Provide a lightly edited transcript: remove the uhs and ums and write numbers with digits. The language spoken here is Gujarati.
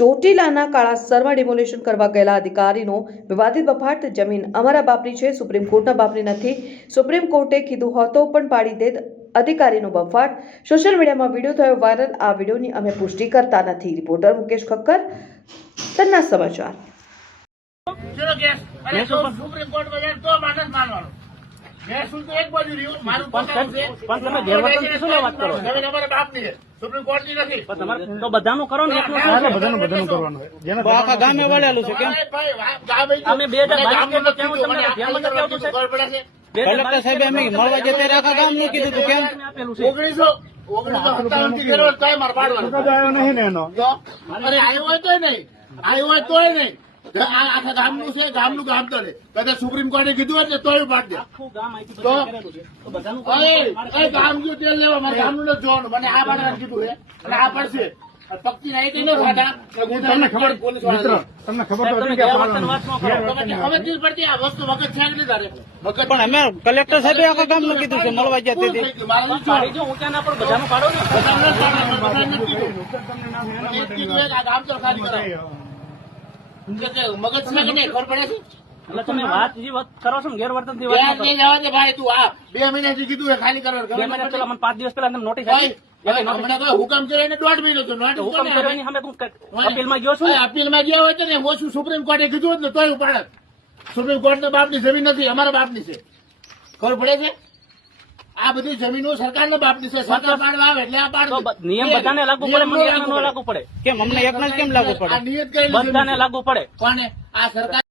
ચોટીલાના કાળાસરમાં ડિમોલિશન કરવા ગયેલા અધિકારીનો વિવાદિત બફાટ જમીન અમારા બાપની છે, સુપ્રીમ કોર્ટના બાપની નથી. સુપ્રીમ કોર્ટે કીધું હોતો પણ પાડી દેત અધિકારીનો બફાટ. સોશિયલ મીડિયામાં વિડીયો થયો વાયરલ. આ વિડીયોની અમે પુષ્ટિ કરતા નથી. રિપોર્ટર મુકેશ ખક્કર, સન્ના સમાચાર. સુપ્રીમ કોર્ટ માં તો માનસ માનવાનો મહેસૂલ તો એક બાજુ રહ્યું, મારું પોતાનું છે. પણ તમે ગેરવર્તનની શું વાત કરો? જમીન અમારા બાપની છે, સુપ્રીમ કોર્ટ ની નથી. પણ તમારે તો બધાનું કરો ને, એકનું શું? બધાનું કરવાનું હોય. જેને આખા ગામે વળેલું છે કેમ? અમે 2022 માં કેવું તમને ધ્યાનમાં નથી આવતું સાહેબ? કલેક્ટર સાહેબે અમે મળવા જતા આખા ગામ નું કીધું હતું કેમ? આપેલું છે 1957 થી ગેરવર્તન તોય મારે પાડવાનું. આવ્યો નહીં ને એનો. અરે આવ્યો હોય તોય નહીં, આવ્યો હોય તોય નહીં. આ આખા ગામનું છે, ગામનું ગામ તો લે. કદાચ સુપ્રીમ કોર્ટે કીધું હોય ને તોય પાડ દે. આખું ગામ અહીંથી તો? બધું કરેલું છે. તો બધાનું કામ એ ગામ જો તેલ લેવા મારે ગામનું નથી જોવાનું. મને આ પાડવાનું કીધું છે અને આ પડશે. પક્ષી નહીં કઈ ન ખાતા. તમને ખબર મિત્ર, તમને ખબર તો હતી કે ગેરવર્તન વાત ન કરો. હવે દિલ પડતી આ વસ્તુ મગજ છે કે નહીં તારે? મગજ પણ અમે કલેક્ટર સાહેબે આખા ગામ નું કીધું છે મળવા જતી હતી. મારે નથી પાડી જો ઊંચા ના પણ બધાનું પાડો ને. બધાને નથી કીધું. એક કીધું એક આ ગામ તો ખાલી કરાવો. મગજ છે કે નહીં ખબર પડે છે? એટલે તમે વાત જે વાત કરો છો ને ગેરવર્તન થી વાત ન યાર કરો. નહીં જવા દે ભાઈ, તું આ 2 મહિનાથી કીધું એ ખાલી કરવાનું. 2 મહિના પહેલા મને 5 દિવસ પહેલા તમને નોટિસ ભાઈ, આપી. હમણાં તો હુકમ કર્યો એને 1.5 મહિનો થયો. નોટિસ હુકમ કોને કર્યો એની સામે તું અપીલમાં ગયો છું ને? અપીલમાં ગયા હોય તો ને ઓછું સુપ્રીમ કોર્ટે કીધું હોત ને તોય ઉપાડત. સુપ્રીમ કોર્ટ ના બાપની જમીન નથી, અમારા બાપની છે. ખબર પડે છે? આ બધી જમીનો સરકારના બાપની છે. સરકાર પાડવા આવે એટલે આ પાડ તો નિયમ બધાને લાગુ પડે, મને એકને ન લાગુ પડે. કેમ અમને એકને જ કેમ લાગુ પડે? આ નિયત કઈ બધાને લાગુ પડે. કોને? આ સરકાર